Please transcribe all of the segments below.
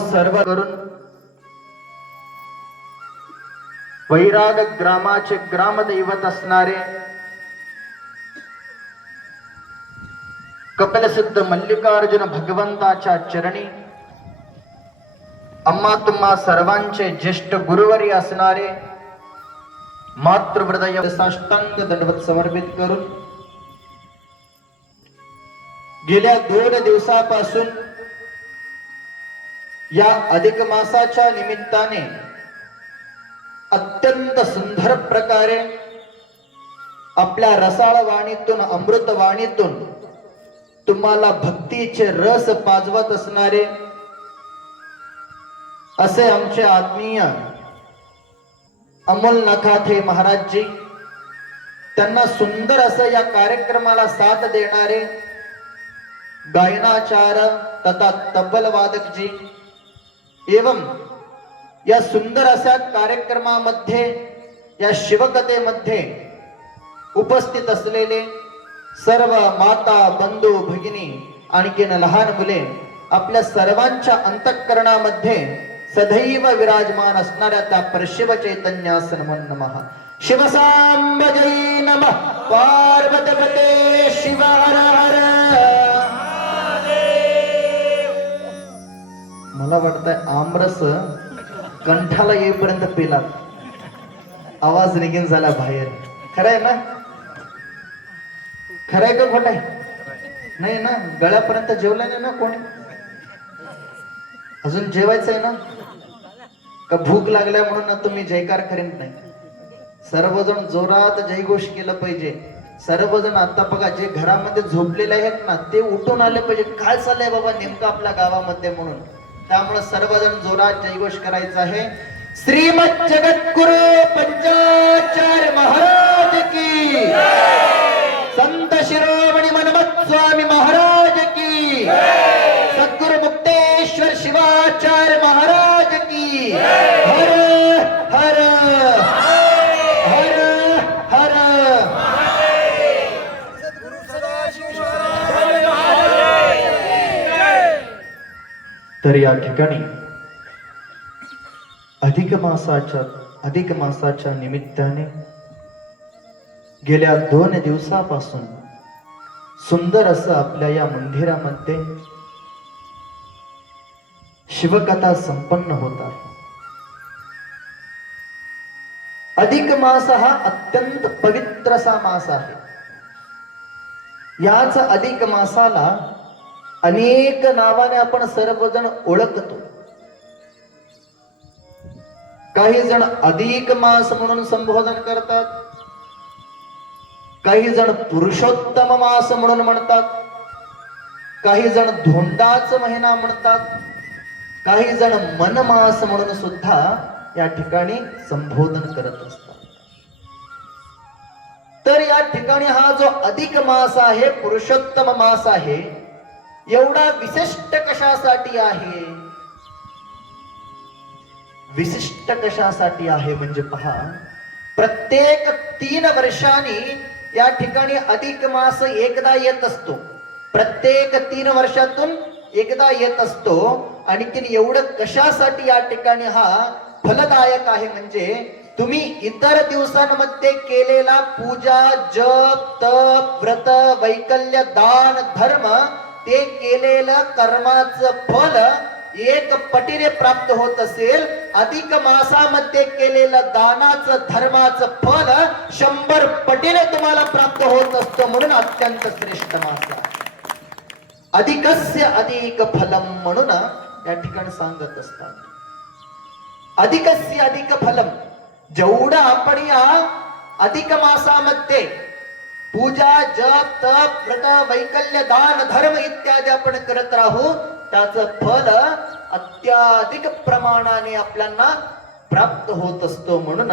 सर्व करून वैराग ग्रामाचे ग्रामदैवत असणारे कपिलसिद्ध मल्लिकार्जुन भगवंताच्या चरणी अम्मा तुम्हा सर्वांचे ज्येष्ठ गुरुवरी असणारे मातृहृदय साष्टांग दंडवत समर्पित करून गेल्या 2 दिवसापासून या अधिक मासाच्या निमित्ताने अत्यंत सुंदर प्रकारे आपल्या रसाळ वाणीतून अमृत वाणीतून तुम्हाला भक्तीचे रस पाजवत असणारे असे आमचे आत्मीय अमोल नखाथे महाराजजी, त्यांना सुंदर असं या कार्यक्रमाला साथ देणारे गायनाचार तथा तबल वादक जी एवं या सुंदर अशा कार्यक्रमामध्ये या शिवकथेमध्ये उपस्थित असलेले सर्व माता बंधू भगिनी आणखीन लहान मुले, आपल्या सर्वांच्या अंतःकरणामध्ये सदैव विराजमान असणाऱ्या त्या परशिव चैतन्यास नमो नमः। शिवसांब जय नमः। पार्वतीपते शिव हर हर। मला वाटतंय आमरस कंठाला येईपर्यंत पिला, आवाज निघून झाला बाहेर। खरंय ना? खरंय का खोटं आहे? नाही ना? गळ्यापर्यंत जेवलं नाही ना कोणी? अजून जेवायचंय ना? का भूक लागल्या म्हणून ना तुम्ही जयकार करीत नाही? सर्वजण जोरात जयघोष केलं पाहिजे। सर्वजण आता बघा जे घरामध्ये झोपलेले आहेत ना ते उठून आले पाहिजे, काय चाललंय बाबा नेमकं आपल्या गावामध्ये म्हणून। त्यामुळे सर्वजण जोरात जयघोष करायचा आहे। श्रीमद जगद्गुरु पंचाचार्य महाराज की, संत शिरोमणी मनमत स्वामी महाराज की, सद्गुरु मुक्तेश्वर शिवाचार्य महाराज की। हर हर हर हर। तर या ठिकाणी अधिक मासाच्या निमित्ताने गेल्या 2 दिवसापासून सुंदर असं आपल्या या मंदिरामध्ये शिवकथा संपन्न होता। अधिक मास हा अत्यंत पवित्र असा मास आहे। याच अधिक मासाला अनेक नावाने आपण सर्वजण ओळखतो। काही जण अधिक मास म्हणून संबोधन करतात, काही जण पुरुषोत्तम मास म्हणून म्हणतात, काही जण धोंडाच महिना म्हणतात, काही जण मन मास म्हणून सुद्धा या ठिकाणी संबोधन करत असतात। तर या ठिकाणी हा जो अधिक मास आहे, पुरुषोत्तम मास आहे, एवढा विशिष्ट कशासाठी आहे? विशिष्ट कशासाठी आहे म्हणजे पहा, प्रत्येक 3 वर्षांनी या ठिकाणी अधिक मास एकदा येत असतो। प्रत्येक 3 वर्षातून एकदा येत असतो। आणखीन एवढं कशासाठी या ठिकाणी हा फलदायक आहे म्हणजे तुम्ही इतर दिवसांमध्ये केलेला पूजा, जप, तप, व्रत, वैकल्य, दान, धर्म, ते केलेलं कर्माचं फल 1 पटीने प्राप्त होत असेल, अधिक मासामध्ये केलेलं दानाचं धर्माचं फल 100 पटीने तुम्हाला प्राप्त होत असतं। म्हणून अत्यंत श्रेष्ठ मास आहे। अधिकस्य अधिक फलम म्हणून या ठिकाणी सांगत असतात। अधिकस्य अधिक फलम, जेवढं आपण या अधिक मासामध्ये पूजा, जप, तप, व्रत, वैकल्य, दान, धर्म इत्यादी आपण करत राहू, त्याचं फल अत्याधिक प्रमाणाने आपल्याला प्राप्त होत असतो। म्हणून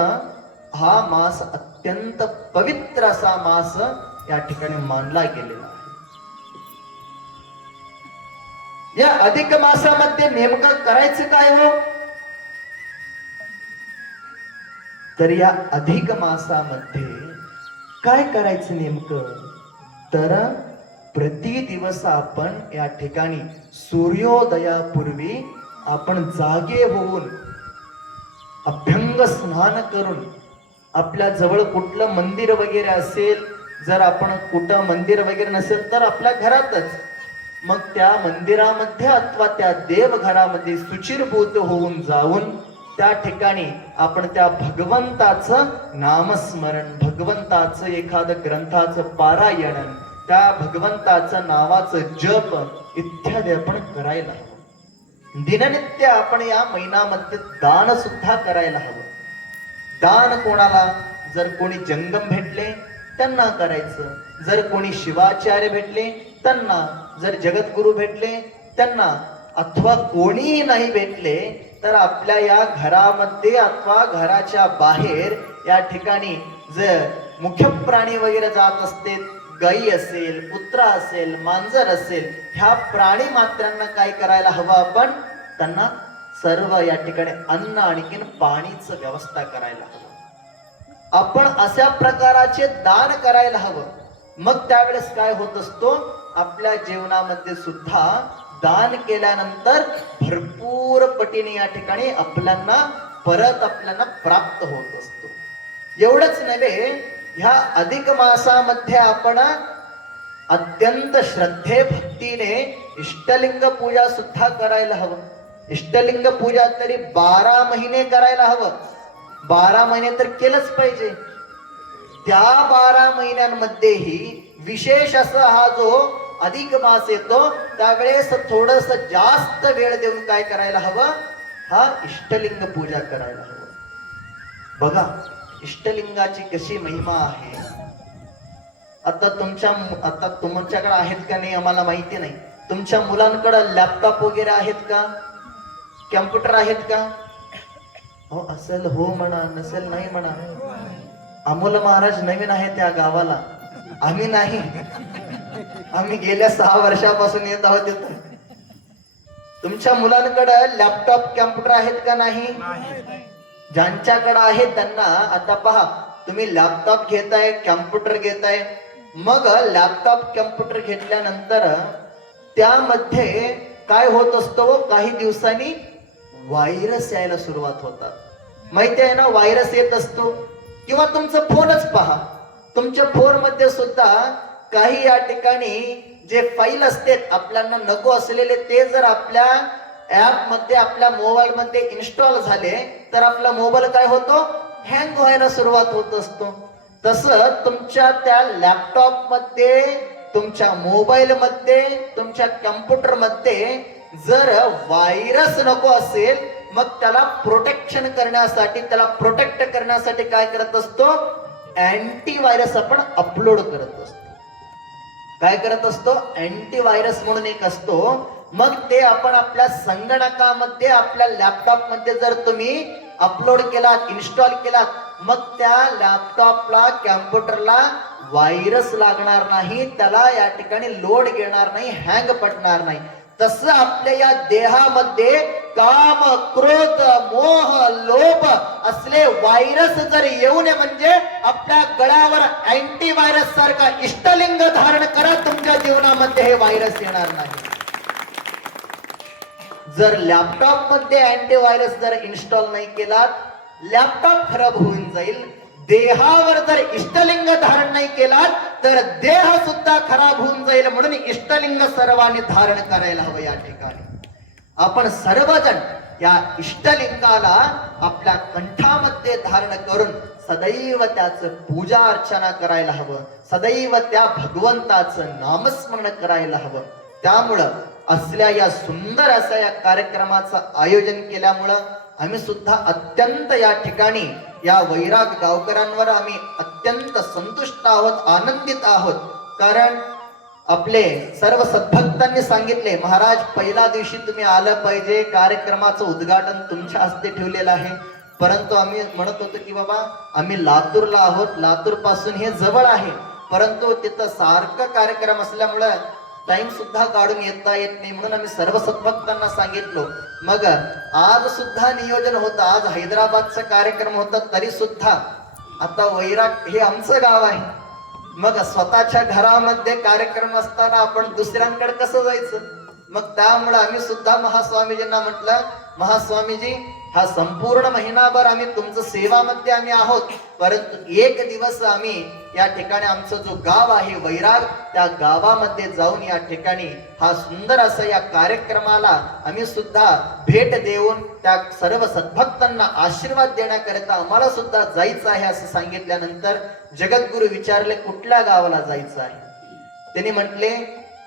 हा मास अत्यंत पवित्र असा मास या ठिकाणी मानला गेलेला आहे। या अधिक मासामध्ये नेमकं करायचं काय हो? तर या अधिक मासामध्ये काय करायचं नेमकं? तर प्रति दिवस आपण या ठिकाणी सूर्योदयापूर्वी आपण जागे होऊन अभ्यंग स्नान करून आपल्या जवळ कुठलं मंदिर वगैरे असेल, जर आपण कुठं मंदिर वगैरे नसेल तर आपल्या घरातच, मग त्या मंदिरामध्ये अथवा त्या देवघरामध्ये शुचिरभूत होऊन जाऊन त्या ठिकाणी आपण त्या भगवंताचं नामस्मरण, भगवंताचं एखादं ग्रंथाचं पारायण, त्या भगवंताचं नावाचं जप इत्यादी आपण करायला हवं. दिननित्य आपण या महिन्यामध्ये दान सुद्धा करायला हवं. दान कोणाला, जर कोणी जंगम भेटले त्यांना करायचं, जर कोणी शिवाचार्य भेटले त्यांना, जर जगद्गुरु भेटले त्यांना, अथवा कोणीही नाही भेटले तर आपल्या या घरामध्ये अथवा घराच्या बाहेर या ठिकाणी जर मुख्य प्राणी वगैरे जात असते, गाई असेल, कुत्रा असेल, मांजर असेल, ह्या प्राणी मात्रांना काय करायला हवं, आपण त्यांना सर्व या ठिकाणी अन्न आणखीन पाणीच व्यवस्था करायला हवं. आपण अशा प्रकाराचे दान करायला हवं. मग त्यावेळेस काय होत असतो, आपल्या जीवनामध्ये सुद्धा दान केल्यानंतर भरपूर पटीने या ठिकाणी आपल्याला प्राप्त होत असतो. एवढंच नव्हे, ह्या अधिक मासामध्ये आपण अत्यंत श्रद्धे भक्तीने इष्टलिंग पूजा सुद्धा करायला हवं. इष्टलिंग पूजा तरी 12 महिने करायला हवं. 12 महिने तर केलंच पाहिजे. त्या 12 महिन्यांमध्येही विशेष असं हा जो अधिक मास येतो त्यावेळेस थोडस जास्त वेळ देऊन काय करायला हवं, हा इष्टलिंग पूजा करायला हवं. बघा इष्टलिंगाची कशी महिमा आहे. आता तुमच्याकडे आहेत का नाही आम्हाला माहिती नाही. तुमच्या मुलांकडे लॅपटॉप वगैरे आहेत का, कॅम्प्युटर आहेत का? हो असेल हो म्हणा, नसेल नाही म्हणा. अमोल महाराज नवीन आहे त्या गावाला, आम्ही नाही. आम्ही गेल्या 6 वर्षापासून येत आहोत तिथं. तुमच्या मुलांकडे लॅपटॉप कॅम्प्युटर आहेत का नाही? ज्यांच्याकडे आहेत त्यांना आता पहा, तुम्ही लॅपटॉप घेताय, कॅम्प्युटर घेताय, मग लॅपटॉप कॅम्प्युटर घेतल्यानंतर त्यामध्ये काय होत असतं, काही दिवसांनी व्हायरस यायला सुरुवात होतात. माहिती आहे ना, व्हायरस येत असतो. किंवा तुमचं फोनच पहा, तुमच्या फोन मध्ये सुद्धा काही या ठिकाणी जे फाईल असते आपल्याला नको असलेले, ते जर आपल्या ऍप मध्ये आपल्या मोबाईल मध्ये इन्स्टॉल झाले तर आपला मोबाईल काय होतो, हँग व्हायला सुरुवात होत असतो. तसं तुमच्या त्या लॅपटॉप मध्ये, तुमच्या मोबाईल मध्ये, तुमच्या कम्प्युटर मध्ये जर व्हायरस नको असेल, मग त्याला प्रोटेक्शन करण्यासाठी, त्याला प्रोटेक्ट करण्यासाठी काय करत असतो, अँटीव्हायरस आपण अपलोड करत असतो. काय करत असतो, अँटीव्हायरस म्हणून एक असतो. मग ते आपण आपल्या संगणकामध्ये, आपल्या लॅपटॉप मध्ये जर तुम्ही अपलोड केलात, इन्स्टॉल केलात, मग त्या लॅपटॉपला, कॅम्प्युटरला व्हायरस लागणार नाही, त्याला या ठिकाणी लोड घेणार नाही, हँग पडणार नाही. तसं आपल्या या देहामध्ये काम, क्रोध, मोह, लोभ असले व्हायरस जर येऊ नये, म्हणजे आपल्या गळ्यावर अँटीव्हायरस सारखा इष्टलिंग धारण करा, तुमच्या जीवनामध्ये हे व्हायरस येणार नाही. जर लॅपटॉप मध्ये अँटीव्हायरस जर इन्स्टॉल नाही केलात, लॅपटॉप खराब होऊन जाईल. देहावर जर इष्टलिंग धारण नाही केलात तर देह सुद्धा खराब होऊन जाईल. म्हणून इष्टलिंग सर्वांनी धारण करायला हवं. या ठिकाणी आपण सर्वजण या इष्टलिंगाला आपल्या कंठामध्ये धारण करून सदैव त्याचं पूजा अर्चना करायला हवं. सदैव त्या भगवंताचं नामस्मरण करायला हवं. त्यामुळं असल्या या सुंदर अशा या कार्यक्रमाचं आयोजन केल्यामुळं आम्ही सुद्धा अत्यंत या ठिकाणी या वैराग गावकऱ्यांवर आम्ही अत्यंत संतुष्ट आहोत, आनंदित आहोत. कारण आपले सर्व सद्भक्तांनी सांगितले, महाराज पहिल्या दिवशी तुम्ही आलं पाहिजे, कार्यक्रमाचं उद्घाटन तुमच्या हस्ते ठेवलेलं आहे. परंतु आम्ही म्हणत होतो की बाबा आम्ही लातूरला आहोत, लातूर पासून हे जवळ आहे, परंतु तिथं सारखं कार्यक्रम असल्यामुळे टाइम सुद्धा काढून येता येत नाही. म्हणून आम्ही सर्व सद्भक्तांना सांगितलो. मग आज सुद्धा नियोजन होतं, आज हैदराबादचा कार्यक्रम होता, तरी सुद्धा आता वैराग हे आमचं गाव आहे. मग स्वतःच्या घरामध्ये कार्यक्रम असताना आपण दुसऱ्यांकडे कसं जायचं. मग त्यामुळे आम्ही सुद्धा महास्वामीजींना म्हटलं महास्वामीजी हा संपूर्ण महिनाभर आम्ही तुमचं सेवामध्ये आम्ही आहोत, परंतु एक दिवस आम्ही या ठिकाणी आमचं जो गाव आहे वैराग, त्या गावामध्ये जाऊन या ठिकाणी हा सुंदर असा या कार्यक्रमाला आम्ही सुद्धा भेट देऊन त्या सर्व सद्भक्तांना आशीर्वाद देण्याकरिता आम्हाला सुद्धा जायचं आहे असं सांगितल्यानंतर जगद्गुरु विचारले कुठल्या गावाला जायचं आहे. त्यांनी म्हटले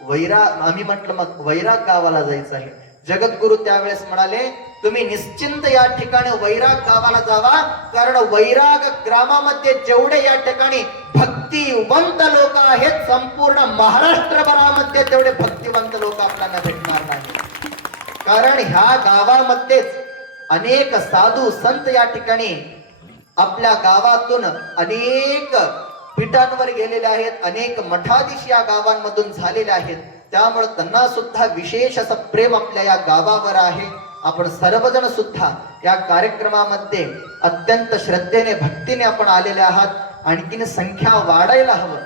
वैराग. आम्ही म्हटलं मग वैराग गावाला जायचं आहे. जगद्गुरु त्यावेळेस म्हणाले तुम्ही निश्चिंत या ठिकाणी वैराग गावाला जावा, कारण वैराग ग्रामामध्ये जेवढे या ठिकाणी भक्तिवंत लोक आहेत संपूर्ण महाराष्ट्रभरामध्ये तेवढे भक्तिवंत लोक आपल्याला भेटणार नाही. कारण ह्या गावामध्येच अनेक साधू संत या ठिकाणी आपल्या गावातून अनेक पीठांवर गेलेले आहेत, अनेक मठाधीश या गावांमधून झालेले आहेत. त्यामुळे त्यांना सुद्धा विशेष असं प्रेम आपल्या या गावावर आहे. आपण सर्वजण सुद्धा या कार्यक्रमामध्ये अत्यंत श्रद्धेने भक्तीने आपण आलेले आहात. आणखीन संख्या वाढायला हवं,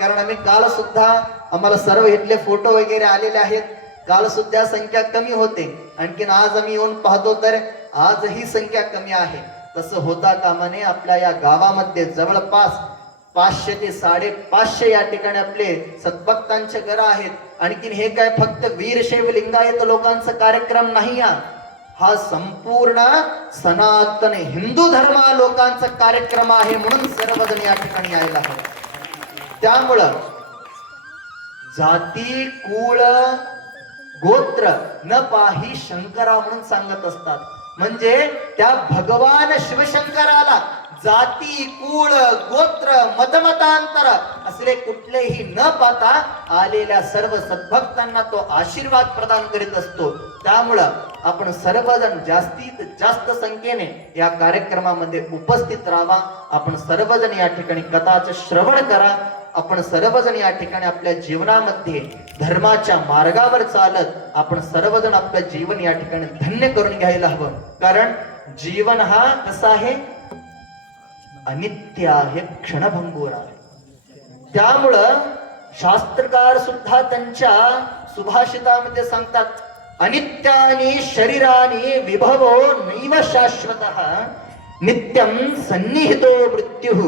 कारण आम्ही काल सुद्धा आम्हाला सर्व इथले फोटो वगैरे आलेले आहेत. काल सुद्धा संख्या कमी होते, आणखीन आज आम्ही येऊन पाहतो तर आजही संख्या कमी आहे. तसं होता कामा नये. आपल्या या गावामध्ये जवळपास 500 ते 550 या ठिकाणी आपले सद्भक्तांचे घर आहेत. आणखीन हे काय फक्त वीरशैव लिंगायत लोकांचा कार्यक्रम नाही, हा संपूर्ण सनातन हिंदू धर्म लोकांचा कार्यक्रम आहे. म्हणून सर्वजण या ठिकाणी यायला हवं. त्यामुळं जाती कुळ गोत्र न पाही शंकरा म्हणून सांगत असतात. म्हणजे त्या भगवान शिवशंकराला जाती कुळ गोत्र मतमतांतर असले कुठलेही न पाहता आलेल्या सर्व सद्भक्तांना तो आशीर्वाद प्रदान करीत असतो. त्यामुळं आपण सर्वजण जास्तीत जास्त संख्येने या कार्यक्रमामध्ये उपस्थित राहा. आपण सर्वजण या ठिकाणी कथाचं श्रवण करा. आपण सर्वजण या ठिकाणी आपल्या जीवनामध्ये धर्माच्या मार्गावर चालत आपण सर्वजण आपलं जीवन या ठिकाणी धन्य करून घ्यायला हवं. कारण जीवन हा कसा आहे, अनित्य आहे, क्षणभंगूर आहे. त्यामुळं शास्त्रकार सुद्धा त्यांच्या सुभाषितामध्ये सांगतात अनित्यानि शरीरानि विभवो नैव शाश्वतः नित्यं सन्निहितो मृत्युः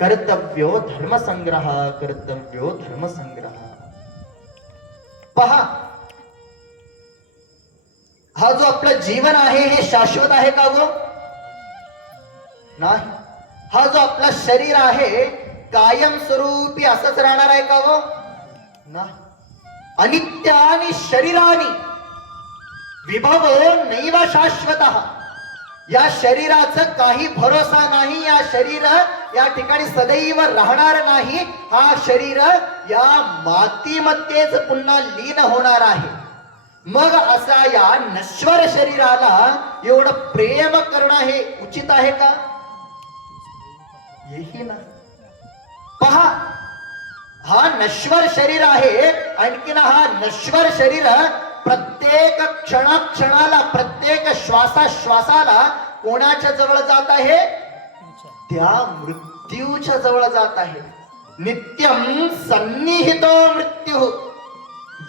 कर्तव्यो धर्मसंग्रह कर्तव्यो धर्मसंग्रह. पहा, हा जो आपलं जीवन आहे हे शाश्वत आहे का गो? नाही. हा जो आपला शरीर आहे कायम स्वरूपी असंच राहणार आहे का गो? नाही. अनित्य आणि शरीरानी विभवो नैव शाश्वतः. या शरीराचं काही भरोसा नाही. या शरीर या ठिकाणी सदैव राहणार नाही. हा शरीर या मातीमध्येच पुन्हा लीन होणार आहे. मग असा या नश्वर शरीराला एवढं प्रेम करणं हे उचित आहे का? हेही नाही. पहा, हा नश्वर शरीर आहे. आणखीन हा नश्वर शरीर प्रत्येक क्षणाला प्रत्येक श्वासाला कोणाच्या जवळ जात आहे? त्या मृत्यूच्या जवळ जात आहे. नित्यम सन्निहितो मृत्यू.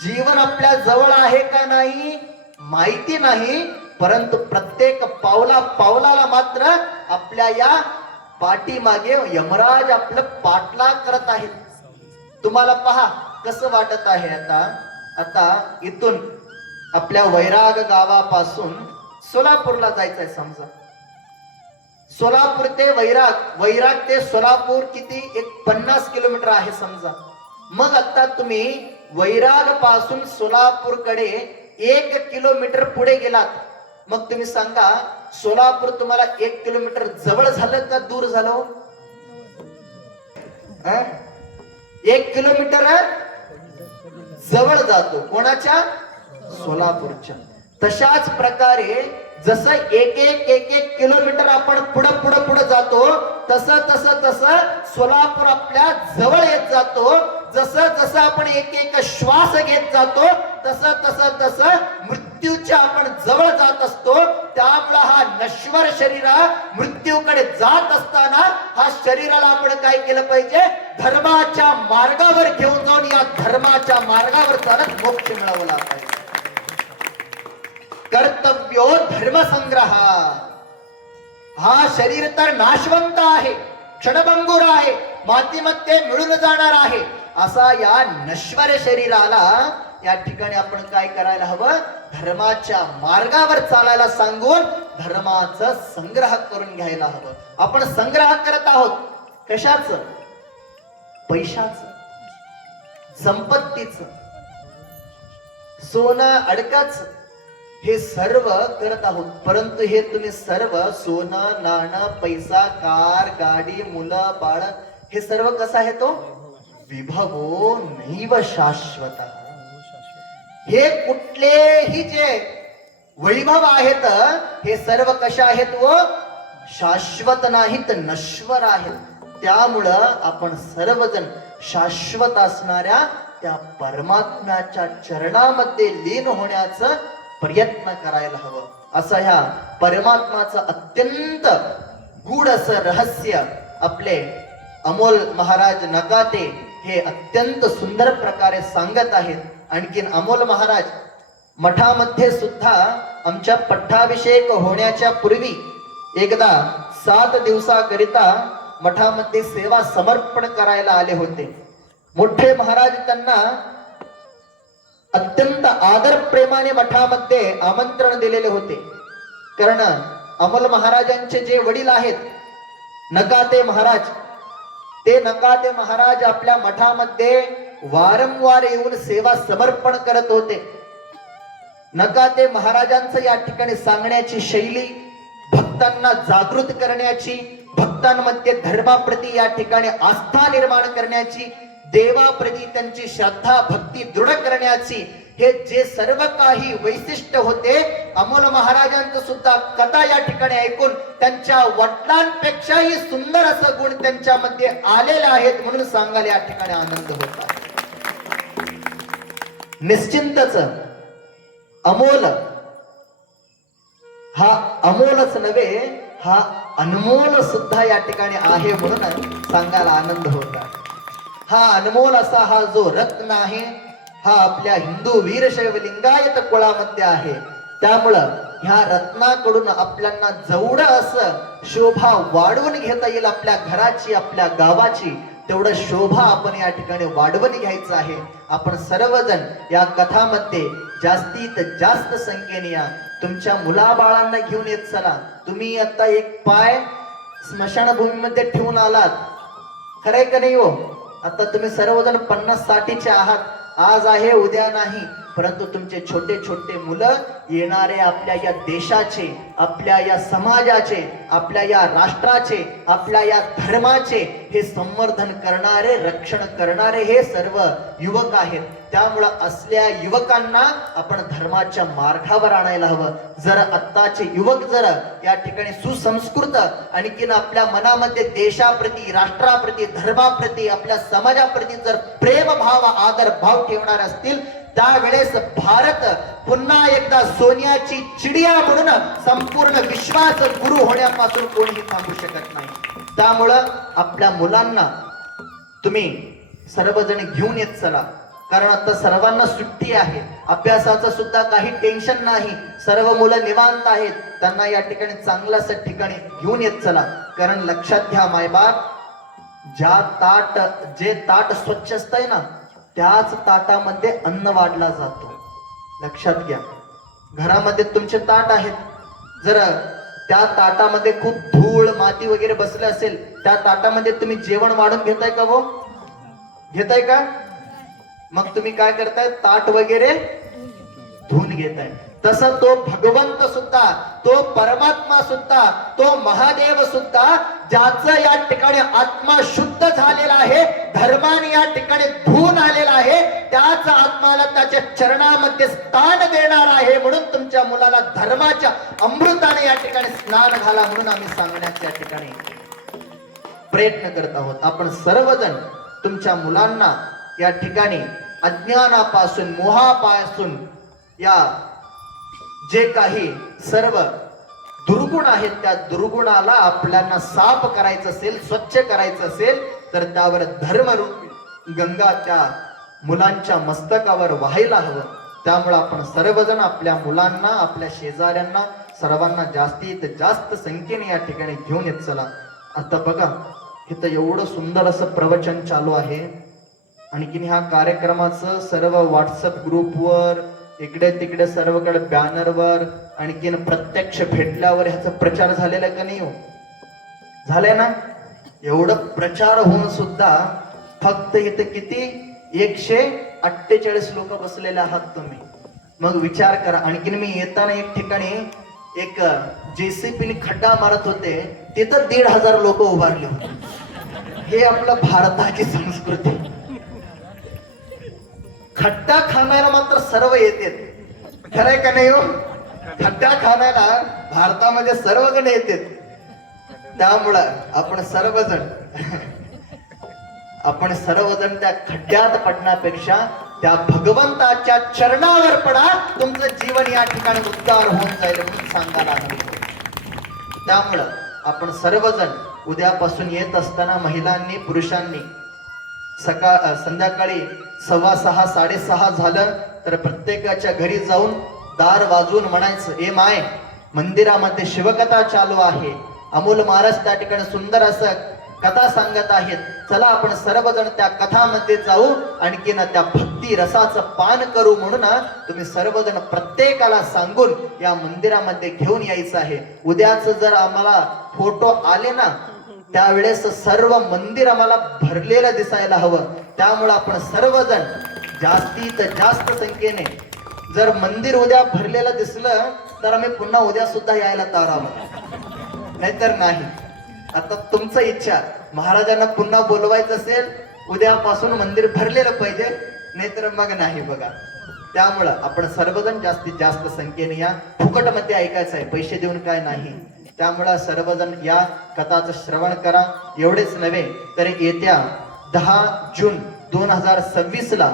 जीवन आपल्या जवळ आहे का नाही माहिती नाही, परंतु प्रत्येक पावलाला मात्र आपल्या या पाठीमागे यमराज आपलं पाठलाग करत आहेत. तुम्हाला पहा कसं वाटत आहे. आता इथून आपल्या वैराग गावापासून सोलापूरला जायचंय समजा. सोलापूर ते वैराग ते सोलापूर किती? एक 50 किलोमीटर आहे समजा. मग आता तुम्ही वैराग पासून सोलापूरकडे 1 किलोमीटर पुढे गेलात. मग तुम्ही सांगा सोलापूर तुम्हाला 1 किलोमीटर जवळ झालं का दूर झालं? 1 किलोमीटर जवळ जातो. कोणाच्या? सोलापूरच्या. तशाच प्रकारे जसं एक एक किलोमीटर आपण पुढे जातो तसं सोलापूर आपल्या जवळ येत जातो. जसं आपण एक श्वास घेत जातो तसं मृत्यूच्या आपण जवळ जात असतो. त्यामुळे हा नश्वर शरीर मृत्यूकडे जात असताना हा शरीराला आपण काय केलं पाहिजे? धर्माच्या मार्गावर घेऊन जाऊन या धर्माच्या मार्गावर चालत मोक्ष मिळवला पाहिजे. कर्तव्यो धर्मसंग्रह. हा शरीर तर नाशवंत आहे, क्षणभंगुर आहे, मातीमध्ये मिळून जाणार आहे. असा या नश्वर शरीराला या ठिकाणी आपण काय करायला हवं? धर्माच्या मार्गावर चालायला सांगून धर्माचा संग्रह करून घ्यायला हवं. आपण संग्रह करत आहोत कशाच? पैशाचं, संपत्तीचं, सोनं अडकाच, हे सर्व करत आहोत. परंतु हे तुम्ही सर्व सोनं, नाणं, पैसा, कार, गाडी, मुलं, बाळ, हे सर्व कसं आहे? तो विभवो नैव शाश्वत. हे कुठलेही जे वैभव आहेत हे सर्व कशा आहेत? व शाश्वत नाहीत, नश्वर आहेत. त्यामुळं आपण सर्वजण शाश्वत असणाऱ्या त्या परमात्म्याच्या चरणामध्ये लीन होण्याचं प्रयत्न करायला हवं. असं ह्या परमात्माचं अत्यंत गूढ असं रहस्य आपले अमोल महाराज नकाते हे अत्यंत सुंदर प्रकारे सांगत आहेत. आणखीन अमोल महाराज मठामध्ये सुद्धा आमच्या पट्टाभिषेक होण्याच्या पूर्वी एकदा 7 दिवसाकरिता मठामध्ये सेवा समर्पण करायला आले होते. मोठे महाराज त्यांना अत्यंत आदर प्रेमाने मठामध्ये आमंत्रण दिलेले होते. कारण अमोल महाराजांचे जे वडील आहेत नकाते महाराज, ते नकाते महाराज आपल्या मठामध्ये वारंवार येऊन सेवा समर्पण करत होते. नकाते महाराजांचं या ठिकाणी सांगण्याची शैली, भक्तांना जागृत करण्याची, भक्तांमध्ये धर्माप्रती या ठिकाणी आस्था निर्माण करण्याची, देवाप्रती त्यांची श्रद्धा भक्ती दृढ करण्याची, हे जे सर्व काही वैशिष्ट्य होते, अमोल महाराजांचं सुद्धा कथा या ठिकाणी ऐकून त्यांच्या वडिलांपेक्षाही सुंदर असं गुण त्यांच्यामध्ये आलेले आहेत म्हणून सांगायला या ठिकाणी आनंद होता. निश्चिंतच अमोल हा अमोलच नव्हे, हा अनमोल सुद्धा या ठिकाणी आहे म्हणून सांगायला आनंद होता. हा अनमोल असा हा जो रत्न आहे हा आपल्या हिंदू वीरशैव लिंगायत कुळामध्ये आहे. त्यामुळं ह्या रत्नाकडून आपल्याला जेवढं असं शोभा वाढवून घेता येईल आपल्या घराची, आपल्या गावाची, तेवढं शोभा आपण या ठिकाणी वाढवून घ्यायचं आहे. आपण सर्वजण या कथामध्ये जास्तीत जास्त संख्येने या. तुमच्या मुलाबाळांना घेऊन येत चला. तुम्ही आता एक पाय स्मशानभूमीमध्ये ठेवून आलात, खरंय का नाही हो? आता तुम्ही सर्वजण 50-60चे आहात. आज आहे उद्या नाही, परंतु तुमचे छोटे छोटे मुलं येणारे आपल्या या देशाचे, आपल्या या समाजाचे, आपल्या या राष्ट्राचे, आपल्या या धर्माचे हे संवर्धन करणारे, रक्षण करणारे हे सर्व युवक आहेत. त्यामुळं असल्या युवकांना आपण धर्माच्या मार्गावर आणायला हवं. जर आत्ताचे युवक जर या ठिकाणी सुसंस्कृत आणखीन आपल्या मनामध्ये देशाप्रती, राष्ट्राप्रती, धर्माप्रती, आपल्या समाजाप्रती जर प्रेम भाव, आदर भाव ठेवणार असतील, त्यावेळेस भारत पुन्हा एकदा सोन्याची चिडिया म्हणून संपूर्ण विश्वास गुरु होण्यापासून कोणीही थांबू शकत नाही. त्यामुळं आपल्या मुलांना तुम्ही सर्वजण घेऊन येत चला. कारण आता सर्वांना सुट्टी आहे, अभ्यासाचं सुद्धा काही टेन्शन नाही, सर्व मुलं निवांत आहेत. त्यांना या ठिकाणी चांगल्याच ठिकाणी घेऊन येत चला. कारण लक्षात घ्या मायबाप, जे ताट स्वच्छ असतंय ना, त्याच ताटामध्ये अन्न वाढला जातो. लक्षात घ्या. घरामध्ये तुमचे ताट आहेत, जर त्या ताटामध्ये खूप धूळ माती वगैरे बसले असेल, त्या ताटामध्ये तुम्ही जेवण वाढून घेताय का? वो घेताय का? मग तुम्ही काय करताय? ताट वगैरे धुवून घेताय. तसं तो भगवंत सुद्धा, तो परमात्मा सुद्धा, तो महादेव सुद्धा, ज्याचं या ठिकाणी आत्मा शुद्ध झालेला आहे, धर्माने या ठिकाणी धुवून आलेला आहे, त्याच आत्माला त्याच्या चरणामध्ये स्थान देणार आहे. म्हणून तुमच्या मुलाला धर्माच्या अमृताने या ठिकाणी स्नान घाला म्हणून आम्ही सांगण्याच्या ठिकाणी प्रयत्न करत आहोत. आपण सर्वजण तुमच्या मुलांना या ठिकाणी अज्ञानापासून, मोहापासून, या जे काही सर्व दुर्गुण आहेत त्या दुर्गुणाला आपल्याला साफ करायचं असेल, स्वच्छ करायचं असेल, तर त्यावर धर्मरूपी गंगा त्या मुलांच्या मस्तकावर व्हायला हवं. त्यामुळे आपण सर्वजण आपल्या मुलांना, आपल्या शेजाऱ्यांना, सर्वांना जास्तीत जास्त संख्येने या ठिकाणी घेऊन येत चला. आता बघा, इथं एवढं सुंदर असं प्रवचन चालू आहे. आणखीन ह्या कार्यक्रमाचं सर्व व्हॉट्सअप ग्रुपवर, इकडे तिकडे सर्वकडे बॅनरवर, आणखीन प्रत्यक्ष भेटल्यावर ह्याचा प्रचार झालेला का नाही हो? झालंय ना? एवढं प्रचार होऊन सुद्धा फक्त इथं किती 148 लोक बसलेले आहात तुम्ही. मग विचार करा. आणखीन मी येताना एक ठिकाणी एक JCB खड्डा मारत होते, तिथं 1,500 लोक उभारले होते. हे आपलं भारताची संस्कृती. खड्डा खाणारा मात्र सर्व येते. खरंय का नाही हो? खड्डा खाणारा भारतामध्ये सर्वजण येते. त्यामुळं आपण सर्वजण त्या खड्ड्यात पडण्यापेक्षा त्या भगवंताच्या चरणावर पडा. तुमचं जीवन या ठिकाणी उद्धार होऊन जाईल म्हणून सांगायला हवे. त्यामुळं आपण सर्वजण उद्यापासून येत असताना महिलांनी, पुरुषांनी संध्याकाळी 6:15 6:30 झालं तर प्रत्येकाच्या घरी जाऊन दार वाजवून म्हणायचं, ए माय, मंदिरामध्ये शिवकथा चालू आहे. अमोल महाराज त्या ठिकाणी सुंदर असं कथा सांगत आहेत. चला आपण सर्वजण त्या कथामध्ये जाऊ, आणखीन त्या भक्ती रसाचं पान करू म्हणून तुम्ही सर्वजण प्रत्येकाला सांगून या मंदिरामध्ये घेऊन यायचं आहे. उद्याच जर आम्हाला फोटो आले ना, त्यावेळेस सर्व मंदिर आम्हाला भरलेलं दिसायला हवं. त्यामुळे आपण सर्वजण जास्तीत जास्त संख्येने, जर मंदिर उद्या भरलेलं दिसलं तर आम्ही पुन्हा उद्या सुद्धा यायला तयार आहोत, नाहीतर नाही. आता तुमचं इच्छा, महाराजांना पुन्हा बोलवायचं असेल उद्यापासून मंदिर भरलेलं पाहिजे, नाहीतर मग नाही. बघा, त्यामुळं आपण सर्वजण जास्तीत जास्त संख्येने या. फुकटमध्ये ऐकायचं आहे, पैसे देऊन काय नाही. त्यामुळं सर्वजण या कथाचं श्रवण करा. एवढेच नव्हे तर येत्या 10 जून 2026 ला